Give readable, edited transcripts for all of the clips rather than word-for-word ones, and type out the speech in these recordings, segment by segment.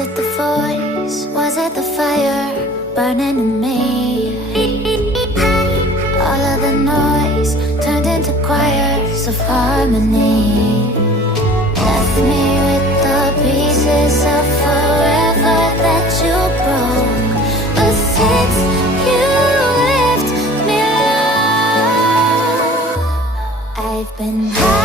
it the voice? Was it the fire burning in me? All of the noise turned into choirs of harmony. Left me with the pieces of forever that you broke. But since you left me alone, I've been high.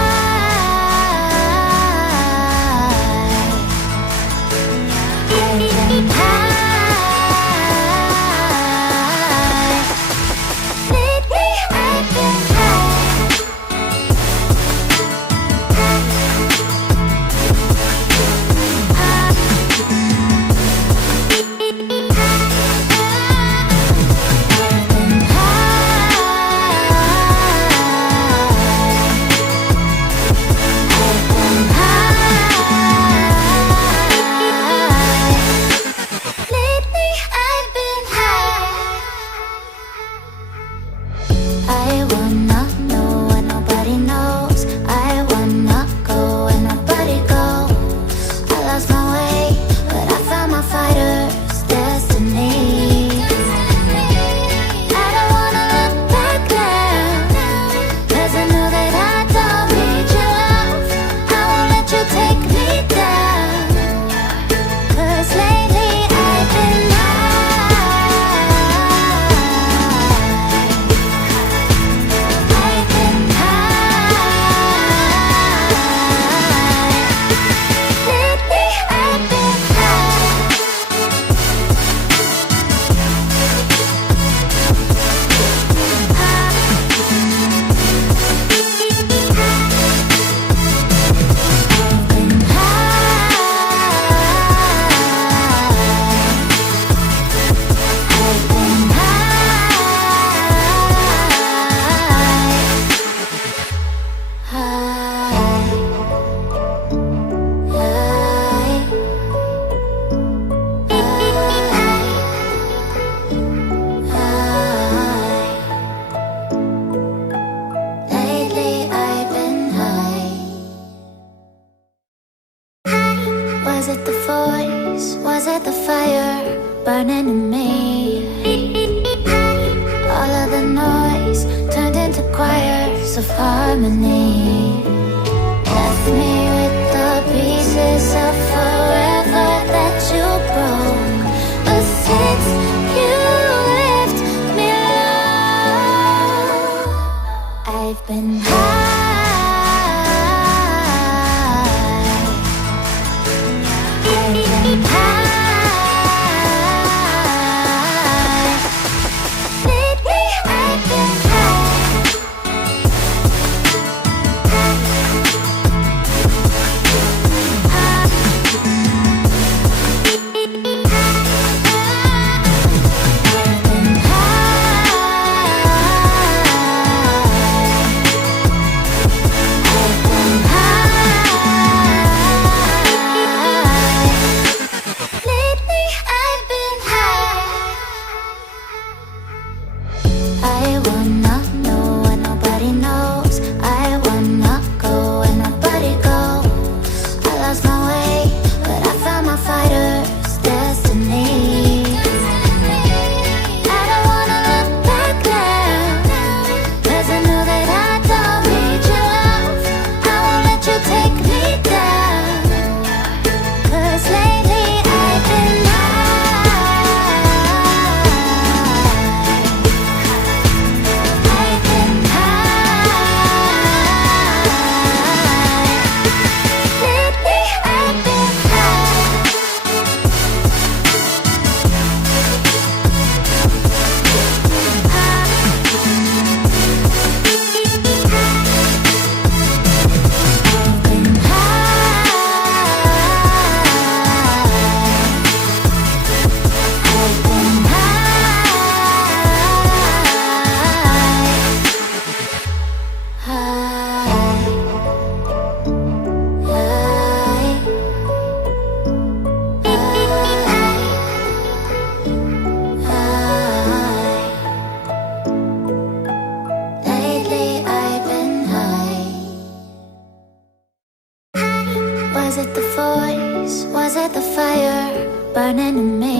Was it the voice? Was it the fire burning in me? All of the noise turned into choirs of harmony. Left me with the pieces of forever that you broke. But since you left me alone, I've been high. burning in me.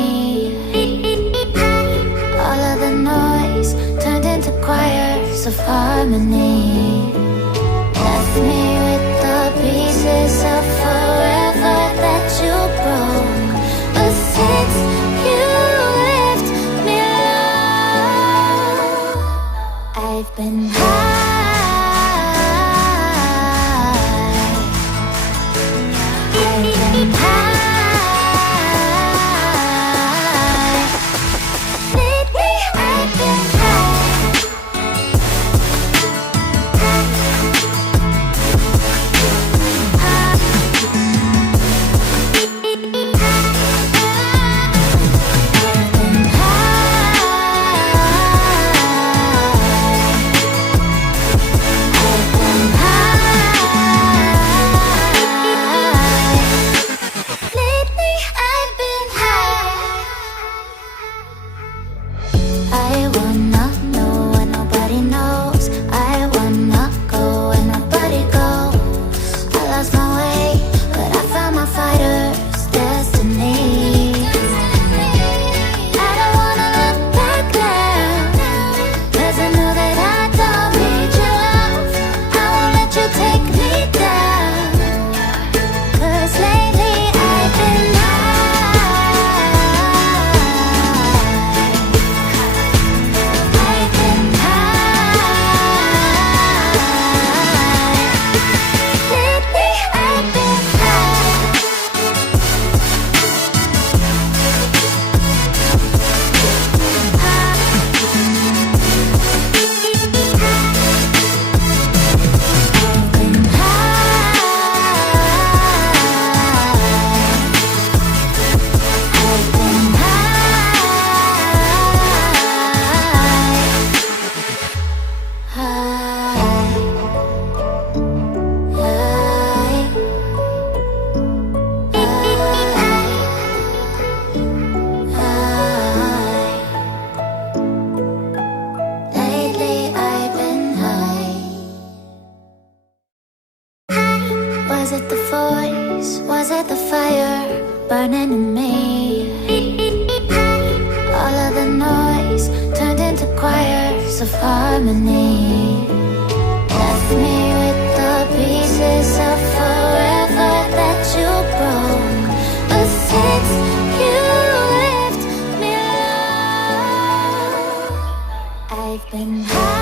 All of the noise turned into choirs of harmony. Left me with the pieces of forever that you broke. But since you left me alone, I've been high. I've been high. Lately I've been Was it the voice? Was it the fire burning in me? All of the noise turned into choirs of harmony. Left me with the pieces of forever that you broke. But since you left me alone, I've been high.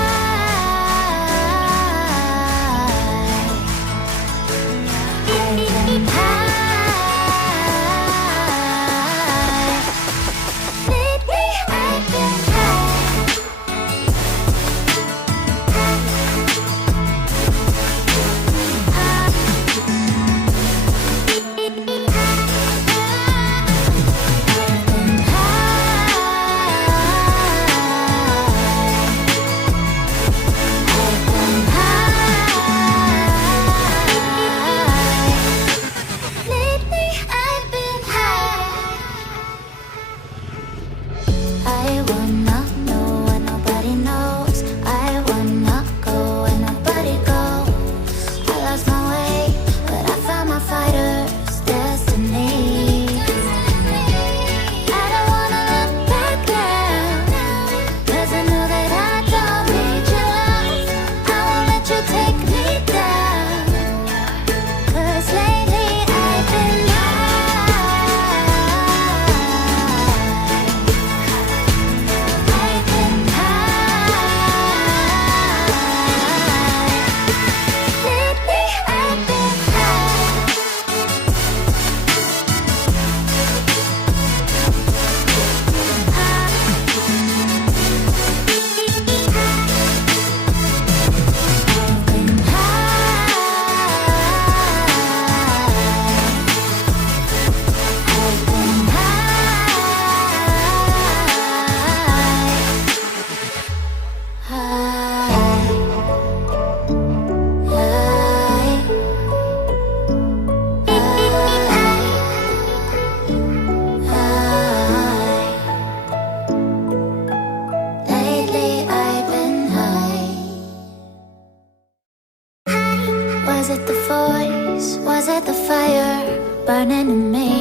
Was it the voice? Was it the fire burning in me?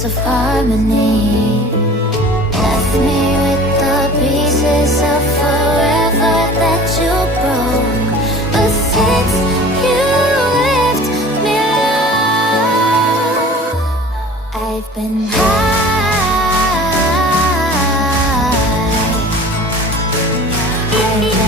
choirs of harmony. Left me with the pieces of forever that you broke. But since you left me alone, I've been high. I've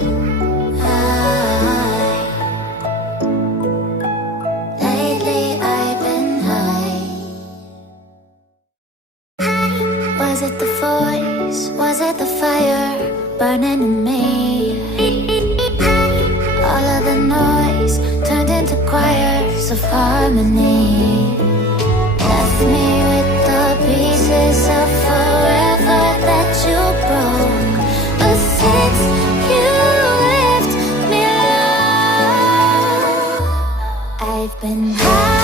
been high. Lately I've been Was it the voice? Was it the fire burning in me? All of the noise turned into choirs of harmony. Left me with the pieces of forever that you broke. But since you left me alone, I've been high.